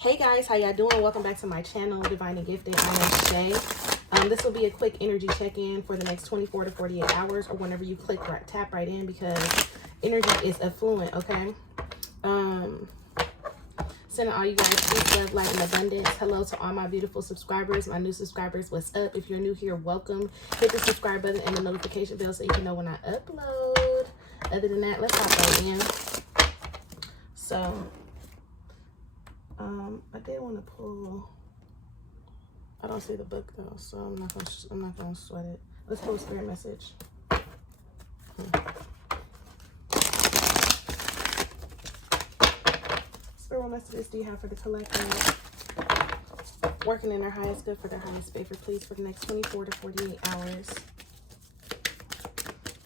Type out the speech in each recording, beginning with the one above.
Hey guys, how y'all doing? Welcome back to my channel, Divine and Gifted. I am Shay. This will be a quick energy check-in for the next 24 to 48 hours, or whenever you tap right in, because energy is affluent, okay? Sending all you guys peace, love, light, and abundance. Hello to all my beautiful subscribers, my new subscribers. What's up? If you're new here, welcome. Hit the subscribe button and the notification bell so you can know when I upload. Other than that, let's hop right in. So, I did want to pull. I don't see the book though, so I'm not gonna sweat it. Let's pull a spirit message. Spirit, what messages do you have for the collective? Working in their highest good for their highest favor, please, for the next 24 to 48 hours.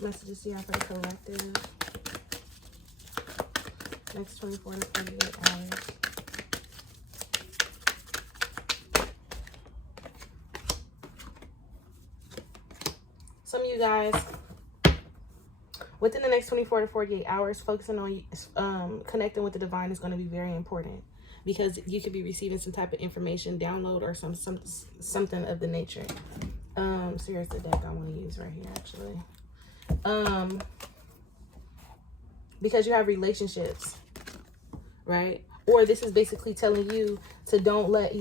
Messages do you have for the collective? Next 24 to 48 hours. Some of you guys, within the next 24 to 48 hours, focusing on connecting with the divine is going to be very important, because you could be receiving some type of information, download, or something of the nature. So here's the deck I want to use right here, actually. Because you have relationships, right? Or this is basically telling you to don't let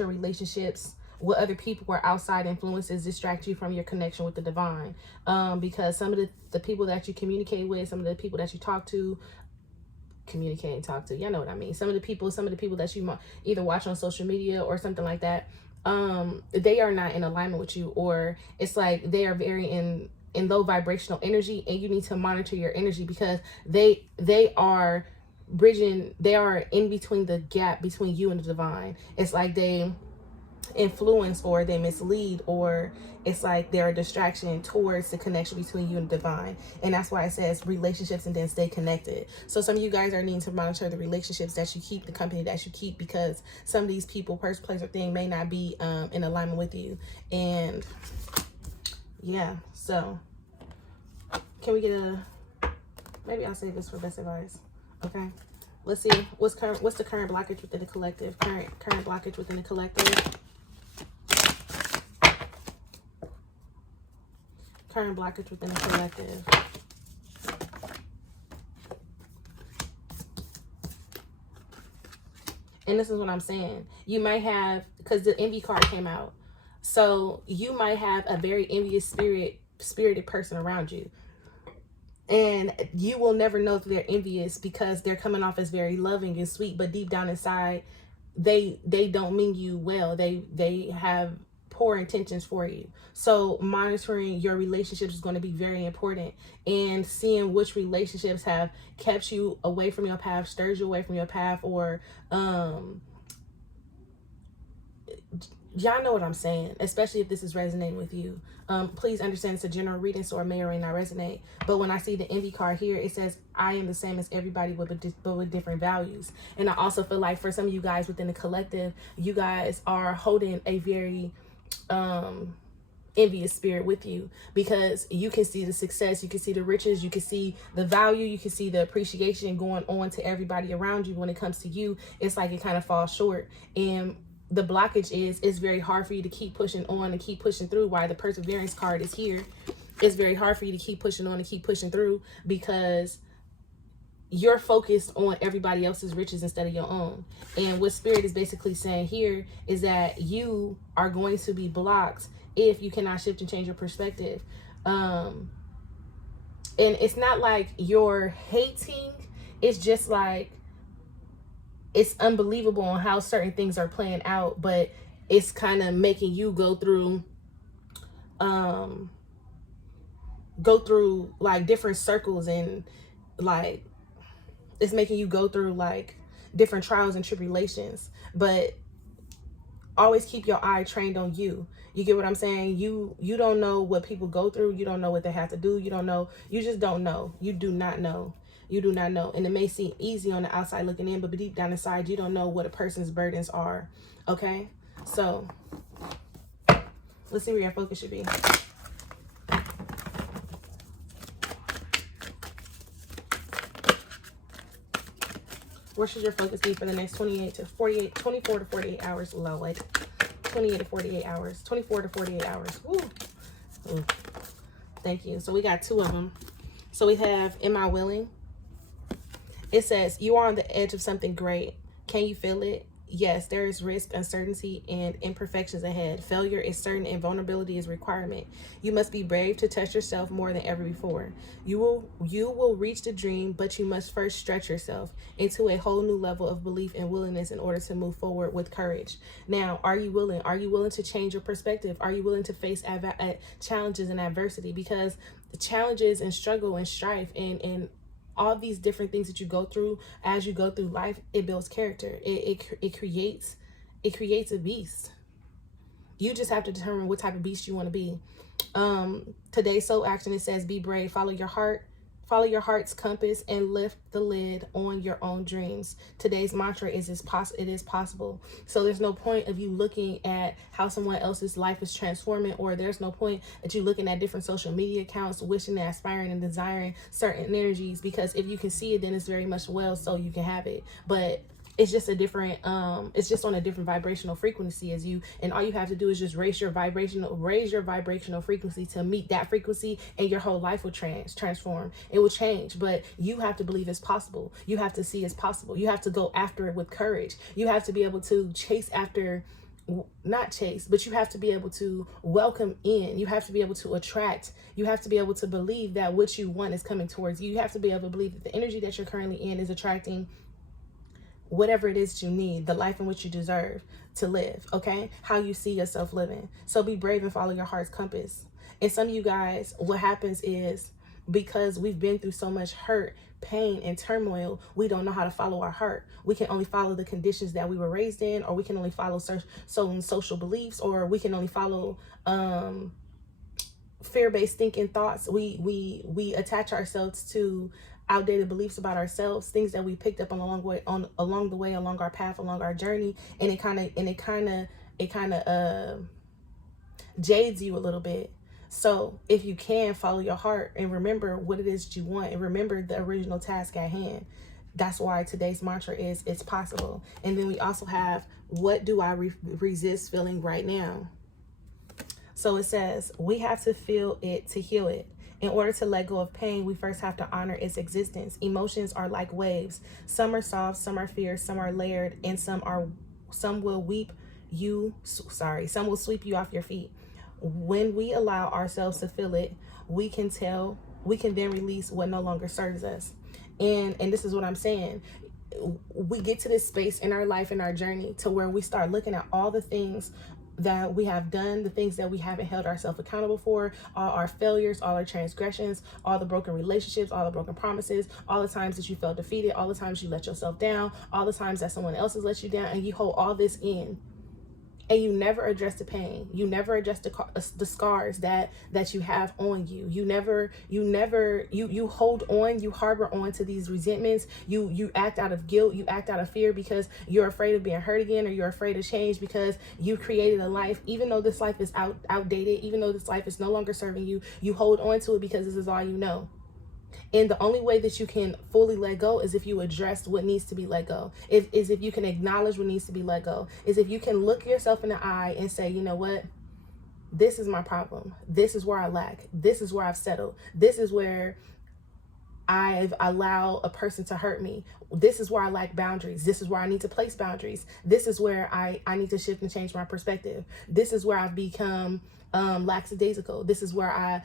your relationships with other people or outside influences distract you from your connection with the divine. Because some of the people that you communicate with, some of the people that you talk to, you know what I mean? Some of the people that you either watch on social media or something like that, they are not in alignment with you, or it's like they are very in low vibrational energy, and you need to monitor your energy, because they are in between the gap between you and the divine. It's like they influence, or they mislead, or it's like they're a distraction towards the connection between you and the divine. And that's why it says relationships and then stay connected. So some of you guys are needing to monitor the relationships that you keep, the company that you keep, because some of these people, person, place, or thing may not be in alignment with you. And yeah, so can we get maybe I'll save this for best advice. Okay, let's see what's the current blockage within the collective. Current blockage within the collective. Current blockage within the collective. And this is what I'm saying. You might have, because the envy card came out, so you might have a very envious spirited person around you, and you will never know that they're envious, because they're coming off as very loving and sweet, but deep down inside, they don't mean you well. They have poor intentions for you. So monitoring your relationships is going to be very important, and seeing which relationships have kept you away from your path, stirred you away from your path, or y'all know what I'm saying, especially if this is resonating with you. Please understand it's a general reading, so it may or may not resonate. But when I see the envy card here, it says, I am the same as everybody, but with different values. And I also feel like for some of you guys within the collective, you guys are holding a very envious spirit with you, because you can see the success, you can see the riches, you can see the value, you can see the appreciation going on to everybody around you. When it comes to you, it's like it kind of falls short. And the blockage is, it's very hard for you to keep pushing on and keep pushing through. Why the perseverance card is here, it's very hard for you to keep pushing on and keep pushing through, because you're focused on everybody else's riches instead of your own. And what spirit is basically saying here is that you are going to be blocked if you cannot shift and change your perspective. And it's not like you're hating, it's just like, it's unbelievable on how certain things are playing out, but it's kind of making you go through like different circles, and like it's making you go through like different trials and tribulations. But always keep your eye trained on you. You get what I'm saying? You don't know what people go through. You don't know what they have to do. You don't know. You just don't know. You do not know. You do not know. And it may seem easy on the outside looking in, but deep down inside, you don't know what a person's burdens are. Okay? So, let's see where your focus should be. What should your focus be for the next 24 to 48 hours? Low, like 28 to 48 hours. 24 to 48 hours. Woo. Ooh. Thank you. So we got 2 of them. So we have, am I willing? It says, you are on the edge of something great. Can you feel it? Yes, there is risk, uncertainty, and imperfections ahead. Failure is certain and vulnerability is requirement. You must be brave to test yourself more than ever before. You will reach the dream, but you must first stretch yourself into a whole new level of belief and willingness in order to move forward with courage. Now, are you willing? Are you willing to change your perspective? Are you willing to face challenges and adversity? Because the challenges and struggle and strife and all these different things that you go through as you go through life, it builds character. It creates a beast. You just have to determine what type of beast you want to be. Today's soul action, it says, be brave, follow your heart's compass, and lift the lid on your own dreams. Today's mantra is it is possible. So there's no point of you looking at how someone else's life is transforming, or there's no point that you looking at different social media accounts, wishing and aspiring and desiring certain energies, because if you can see it, then it's very much well, so you can have it. But it's just a different, it's just on a different vibrational frequency as you, and all you have to do is just raise your vibrational frequency to meet that frequency, and your whole life will transform. It will change, but you have to believe it's possible. You have to see it's possible. You have to go after it with courage. You have to be able to chase after, not chase, but you have to be able to welcome in. You have to be able to attract. You have to be able to believe that what you want is coming towards you. You have to be able to believe that the energy that you're currently in is attracting whatever it is you need, the life in which you deserve to live, okay? How you see yourself living. So be brave and follow your heart's compass. And some of you guys, what happens is, because we've been through so much hurt, pain, and turmoil, we don't know how to follow our heart. We can only follow the conditions that we were raised in, or we can only follow certain social beliefs, or we can only follow fear-based thinking thoughts. We attach ourselves to outdated beliefs about ourselves, things that we picked up along the way, along our path, along our journey, and it kind of jades you a little bit. So if you can, follow your heart and remember what it is that you want, and remember the original task at hand. That's why today's mantra is it's possible. And then we also have, what do I resist feeling right now? So it says, we have to feel it to heal it. In order to let go of pain, we first have to honor its existence. Emotions are like waves. Some are soft, some are fierce, some are layered, and some will sweep you off your feet. When we allow ourselves to feel it, we can then release what no longer serves us. And this is what I'm saying. We get to this space in our life, in our journey, to where we start looking at all the things that we have done, the things that we haven't held ourselves accountable for, all our failures, all our transgressions, all the broken relationships, all the broken promises, all the times that you felt defeated, all the times you let yourself down, all the times that someone else has let you down, and you hold all this in. And you never address the pain. You never address the scars that you have on you. You hold on, you harbor on to these resentments. You act out of guilt. You act out of fear because you're afraid of being hurt again, or you're afraid of change because you created a life, even though this life is outdated, even though this life is no longer serving you, you hold on to it because this is all you know. And the only way that you can fully let go is if you address what needs to be let go. If you can acknowledge what needs to be let go. Is if you can look yourself in the eye and say, you know what? This is my problem. This is where I lack. This is where I've settled. This is where I've allowed a person to hurt me. This is where I lack boundaries. This is where I need to place boundaries. This is where I need to shift and change my perspective. This is where I've become lackadaisical. This is where I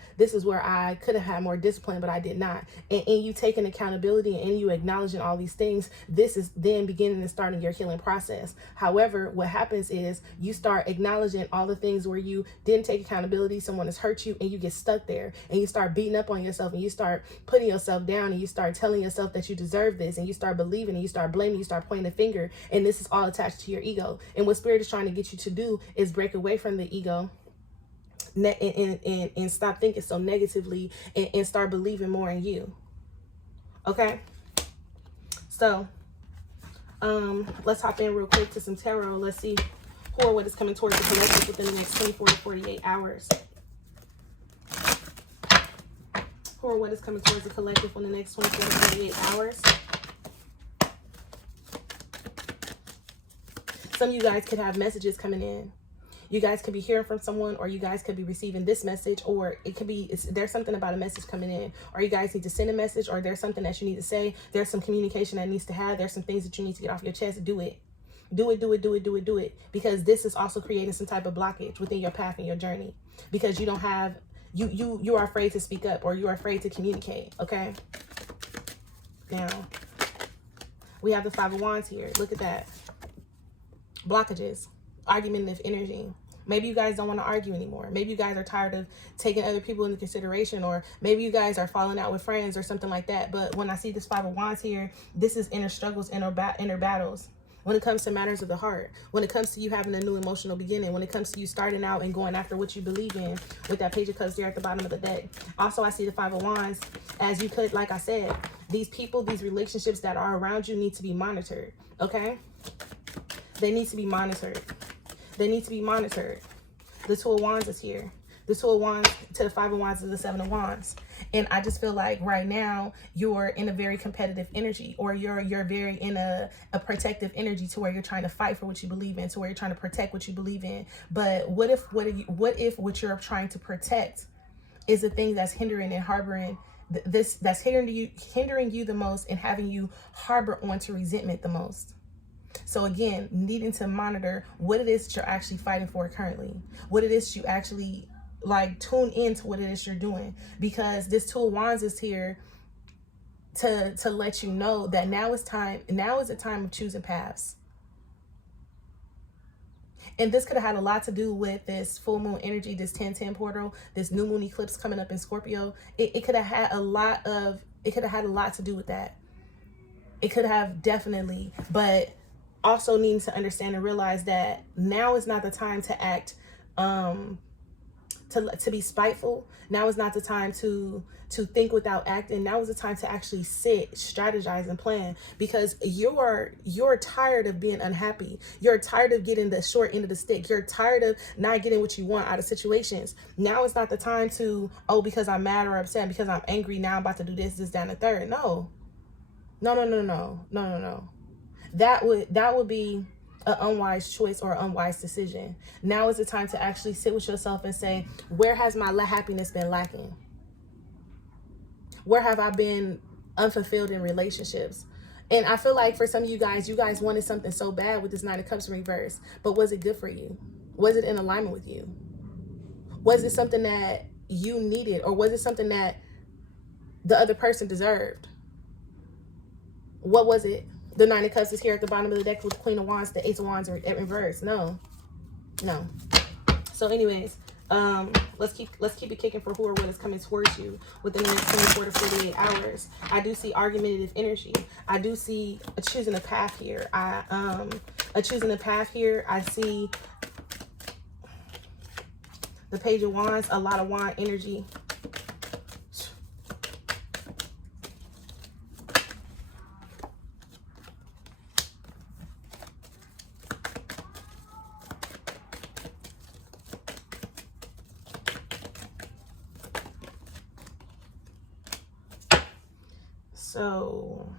could have had more discipline, but I did not. And you taking accountability and you acknowledging all these things, this is then beginning and starting your healing process. However, what happens is you start acknowledging all the things where you didn't take accountability, someone has hurt you, and you get stuck there, and you start beating up on yourself, and you start putting yourself down, and you start telling yourself that you deserve this, and you start believing, and you start blaming, you start pointing the finger, and this is all attached to your ego. And what Spirit is trying to get you to do is break away from the ego and stop thinking so negatively, and start believing more in you. Okay, so let's hop in real quick to some tarot. Let's see who or what is coming towards the collective within the next 24 to 48 hours. Who or what is coming towards the collective in the next 24 to 48 hours. Some of you guys could have messages coming in. You guys could be hearing from someone, or you guys could be receiving this message, or it could be, there's something about a message coming in, or you guys need to send a message, or there's something that you need to say. There's some communication that needs to have. There's some things that you need to get off your chest. Do it. Do it, do it, do it, do it, do it. Because this is also creating some type of blockage within your path and your journey. Because you don't have, you are afraid to speak up, or you are afraid to communicate, okay? Now, we have the Five of Wands here. Look at that. Blockages. Argumentative energy. Maybe you guys don't want to argue anymore. Maybe you guys are tired of taking other people into consideration, or maybe you guys are falling out with friends or something like that. But when I see this Five of Wands here, this is inner struggles, inner battles. When it comes to matters of the heart, when it comes to you having a new emotional beginning, when it comes to you starting out and going after what you believe in, with that Page of Cups there at the bottom of the deck. Also, I see the Five of Wands as you could, like I said, these people, these relationships that are around you need to be monitored, okay? They need to be monitored. They need to be monitored. The Two of Wands is here. The Two of Wands to the Five of Wands is the Seven of Wands. And I just feel like right now you're in a very competitive energy, or you're very in a protective energy, to where you're trying to fight for what you believe in, to where you're trying to protect what you believe in. But what if what you're trying to protect is the thing that's hindering and harboring this, that's hindering you the most, and having you harbor onto resentment the most? So again, needing to monitor what it is that you're actually fighting for currently, what it is you actually like, tune into what it is you're doing, because this Two of Wands is here to let you know that now is the time of choosing paths. And this could have had a lot to do with this full moon energy, this 10-10 portal, this new moon eclipse coming up in Scorpio. It could have had a lot to do with that. It could have, definitely, but also needing to understand and realize that now is not the time to act, to be spiteful. Now is not the time to think without acting. Now is the time to actually sit, strategize, and plan, because you're tired of being unhappy. You're tired of getting the short end of the stick. You're tired of not getting what you want out of situations. Now is not the time to, oh, because I'm mad or upset, because I'm angry, now I'm about to do this, that, and the third. No. That would be an unwise choice or an unwise decision. Now is the time to actually sit with yourself and say, where has my happiness been lacking? Where have I been unfulfilled in relationships? And I feel like for some of you guys wanted something so bad with this Nine of Cups in reverse, but was it good for you? Was it in alignment with you? Was it something that you needed, or was it something that the other person deserved? What was it? The Nine of Cups is here at the bottom of the deck with Queen of Wands, the Ace of Wands in reverse. No. So anyways, let's keep it kicking for who or what is coming towards you within the next 24 to 48 hours. I do see argumentative energy. I do see a choosing a path here. I see the Page of Wands, a lot of wand energy. So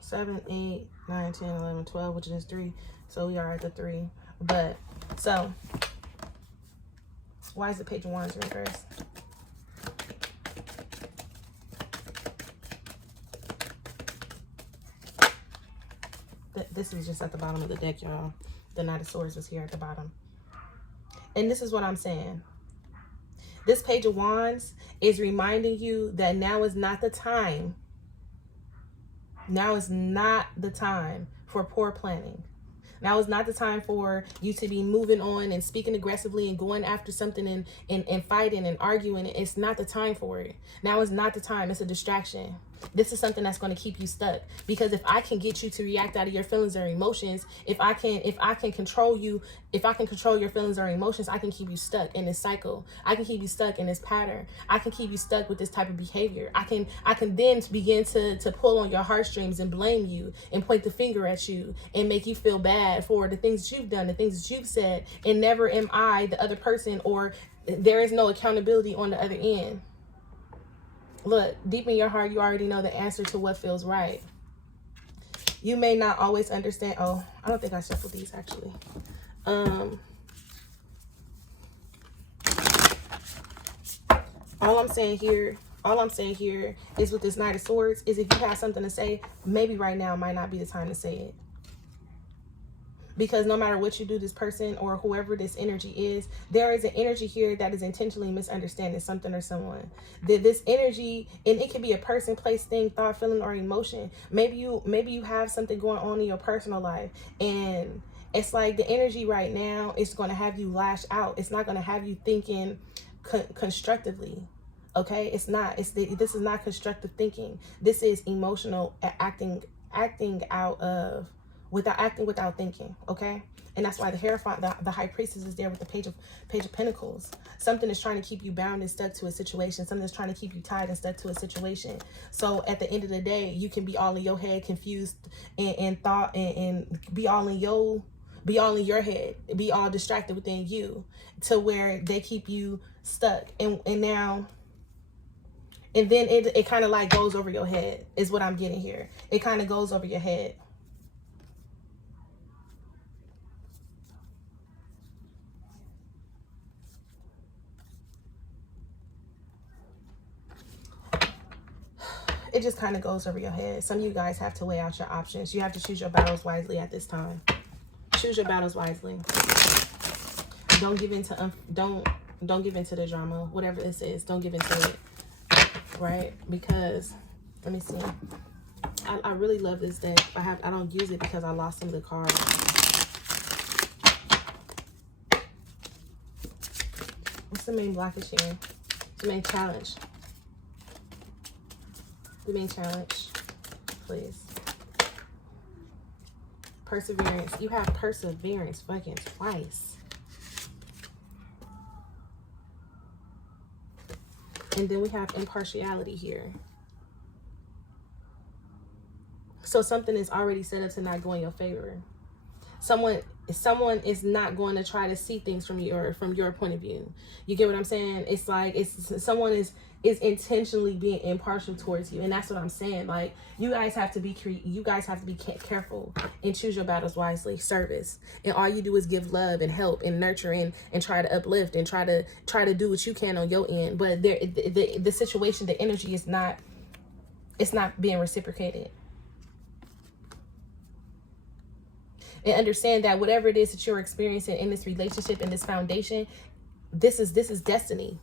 7, 8, 9, 10, 11, 12, which is 3. So we are at the 3. But so why is the Page of Wands in reverse? This is just at the bottom of the deck, y'all. The Knight of Swords is here at the bottom. And this is what I'm saying. This Page of Wands is reminding you that now is not the time. Now is not the time for poor planning. Now is not the time for you to be moving on and speaking aggressively and going after something and fighting and arguing. It's not the time for it. Now is not the time. It's a distraction. This is something that's going to keep you stuck, because if I can get you to react out of your feelings or emotions, if I can control you, if I can control your feelings or emotions, I can keep you stuck in this cycle. I can keep you stuck in this pattern. I can keep you stuck with this type of behavior. I can then begin to pull on your heartstrings and blame you and point the finger at you and make you feel bad for the things that you've done, the things that you've said, and never am I the other person, or there is no accountability on the other end. Look, deep in your heart, you already know the answer to what feels right. You may not always understand. Oh, I don't think I shuffled these actually. All I'm saying here is with this Knight of Swords is if you have something to say, maybe right now might not be the time to say it. Because no matter what you do, this person or whoever this energy is, there is an energy here that is intentionally misunderstanding something or someone. This energy, and it can be a person, place, thing, thought, feeling, or emotion. Maybe you have something going on in your personal life, and it's like the energy right now is going to have you lash out. It's not going to have you thinking constructively. Okay, it's not. This is not constructive thinking. This is emotional acting out of without thinking. Okay, and that's why the Hierophant, the High Priestess, is there with the Page of Pentacles. Something is trying to keep you bound and stuck to a situation. Something is trying to keep you tied and stuck to a situation. So at the end of the day, you can be all in your head, confused and thought, and be all in your head, be all distracted within you, to where they keep you stuck. And now, and then it kind of like goes over your head is what I'm getting here. It kind of goes over your head. It just kind of goes over your head. Some of you guys have to weigh out your options. You have to choose your battles wisely at this time. Choose your battles wisely. Don't give into don't give into the drama. Whatever this is, don't give into it. Right? Because let me see. I really love this deck. I don't use it because I lost some of the cards. What's the main blockage here? The main challenge. The main challenge, please. Perseverance. You have perseverance fucking twice. And then we have impartiality here. So something is already set up to not go in your favor. Someone is not going to try to see things from your point of view. You get what I'm saying? It's like someone is intentionally being impartial towards you, and that's what I'm saying. Like, you guys have to be careful and choose your battles wisely. Service, and all you do is give love and help and nurture and try to uplift and try to do what you can on your end. But the situation, the energy is not, it's not being reciprocated. And understand that whatever it is that you're experiencing in this relationship, in this foundation, this is destiny.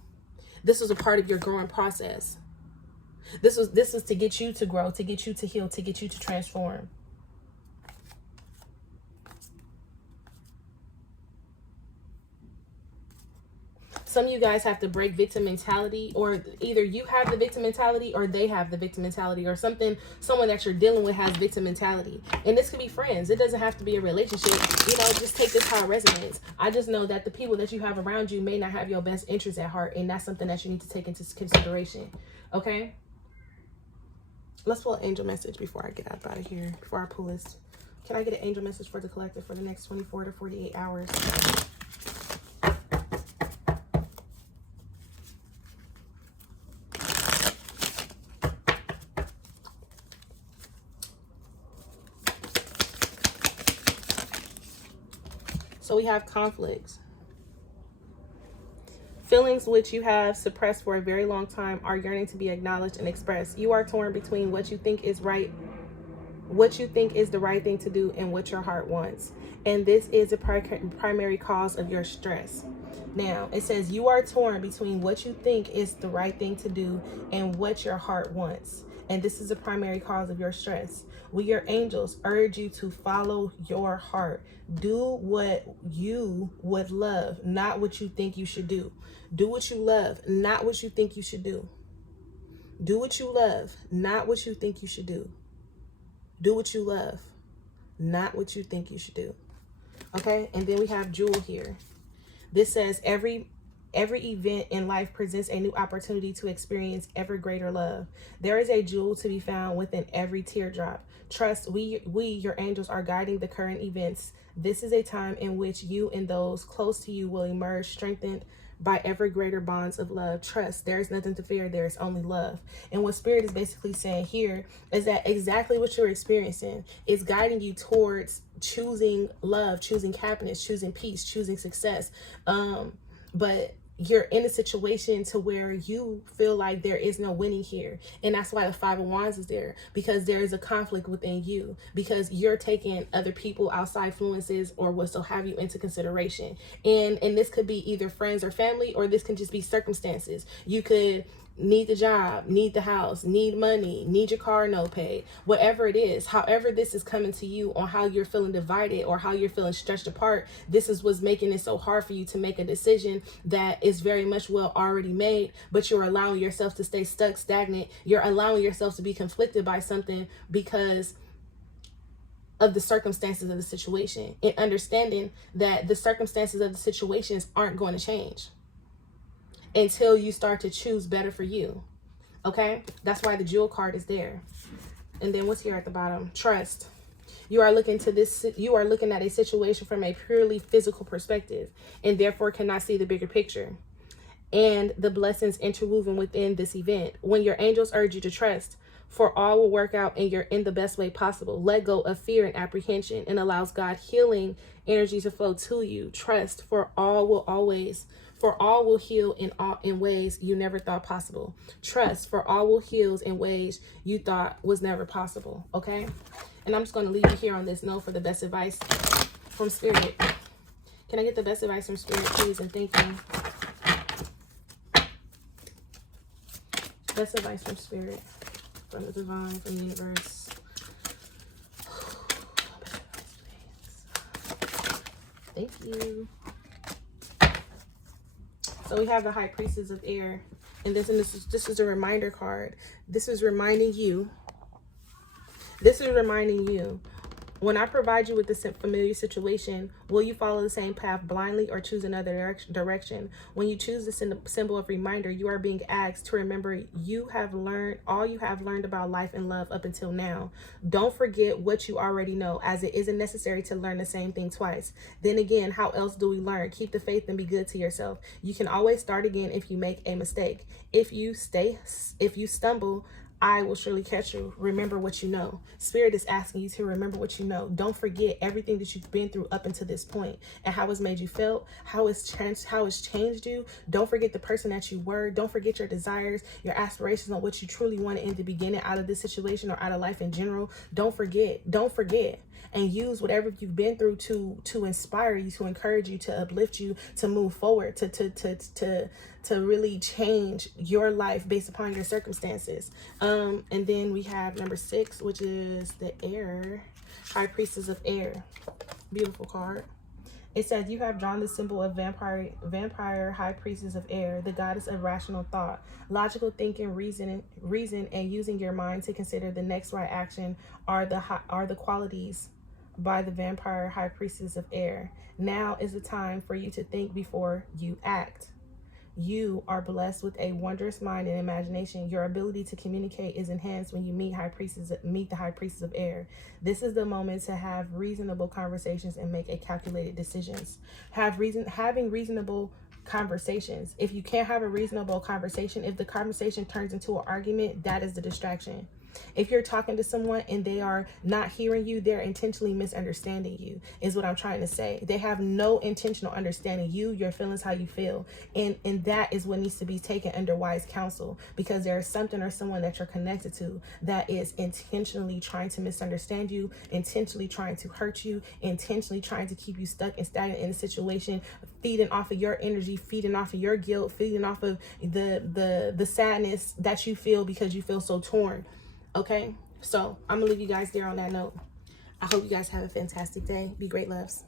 This was a part of your growing process. This was to get you to grow, to get you to heal, to get you to transform. Some of you guys have to break victim mentality, or either you have the victim mentality or they have the victim mentality, or someone that you're dealing with has victim mentality. And this could be friends. It doesn't have to be a relationship. You know, just take this how it resonates. I just know that the people that you have around you may not have your best interests at heart, and that's something that you need to take into consideration. Okay? Let's pull an angel message before I get out of here, before I pull this. Can I get an angel message for the collective for the next 24 to 48 hours? So we have conflicts. Feelings which you have suppressed for a very long time are yearning to be acknowledged and expressed. You are torn between what you think is right, what you think is the right thing to do, and what your heart wants. And this is a primary cause of your stress. Now, it says you are torn between what you think is the right thing to do and what your heart wants. And this is a primary cause of your stress. We, your angels, urge you to follow your heart. Do what you would love, not what you think you should do. Do what you love, not what you think you should do. Do what you love, not what you think you should do. Do what you love, not what you think you should do. Okay, and then we have Jewel here. This says every event in life presents a new opportunity to experience ever greater love. There is a jewel to be found within every teardrop. Trust, we, your angels, are guiding the current events. This is a time in which you and those close to you will emerge strengthened, by ever greater bonds of love. Trust. There is nothing to fear. There is only love. And what Spirit is basically saying here is that exactly what you're experiencing is guiding you towards choosing love, choosing happiness, choosing peace, choosing success. But you're in a situation to where you feel like there is no winning here. And that's why the Five of Wands is there, because there is a conflict within you, because you're taking other people, outside influences, or what so have you into consideration. And this could be either friends or family, or this can just be circumstances. You could need the job, need the house, need money, need your car no paid, whatever it is. However this is coming to you on how you're feeling divided or how you're feeling stretched apart, this is what's making it so hard for you to make a decision that is very much well already made, but you're allowing yourself to stay stuck, stagnant. You're allowing yourself to be conflicted by something because of the circumstances of the situation, and understanding that the circumstances of the situations aren't going to change until you start to choose better for you. Okay, that's why the Jewel card is there. And then what's here at the bottom? Trust. You are looking at a situation from a purely physical perspective, and therefore cannot see the bigger picture and the blessings interwoven within this event. When your angels urge you to trust, for all will work out in the best way possible. Let go of fear and apprehension, and allows God healing energy to flow to you. Trust, for all will heal in ways you never thought possible. Trust, for all will heal in ways you thought was never possible. Okay? And I'm just going to leave you here on this note for the best advice from Spirit. Can I get the best advice from Spirit, please? And thank you. Best advice from Spirit, from the divine, from the universe. Thank you. So we have the High Priestess of Air, and this is a reminder card. This is reminding you. When I provide you with this familiar situation, will you follow the same path blindly or choose another direction? When you choose this symbol of reminder, you are being asked to remember you have learned all you have learned about life and love up until now. Don't forget what you already know, as it isn't necessary to learn the same thing twice. Then again, how else do we learn? Keep the faith and be good to yourself. You can always start again if you make a mistake. If you stumble, I will surely catch you. Remember what you know. Spirit is asking you to remember what you know. Don't forget everything that you've been through up until this point and how it's made you feel, how it's changed you. Don't forget the person that you were. Don't forget your desires, your aspirations on what you truly wanted in the beginning out of this situation or out of life in general. Don't forget. And use whatever you've been through to inspire you, to encourage you, to uplift you, to move forward, to really change your life based upon your circumstances. And then we have number 6, which is the Air, High Priestess of Air. Beautiful card. It says, you have drawn the symbol of vampire High Priestess of Air, the goddess of rational thought, logical thinking, reason, and using your mind to consider the next right action are the qualities by the vampire High Priestess of Air. Now is the time for you to think before you act. You are blessed with a wondrous mind and imagination. Your ability to communicate is enhanced when you meet the High Priestess of Air. This is the moment to have reasonable conversations and make a calculated decisions. Having reasonable conversations. If you can't have a reasonable conversation, if the conversation turns into an argument, that is the distraction. If you're talking to someone and they are not hearing you, they're intentionally misunderstanding you, is what I'm trying to say. They have no intentional understanding you, your feelings, how you feel. And that is what needs to be taken under wise counsel, because there is something or someone that you're connected to that is intentionally trying to misunderstand you, intentionally trying to hurt you, intentionally trying to keep you stuck and stagnant in a situation, feeding off of your energy, feeding off of your guilt, feeding off of the sadness that you feel because you feel so torn. Okay, so I'm gonna leave you guys there on that note. I hope you guys have a fantastic day. Be great, loves.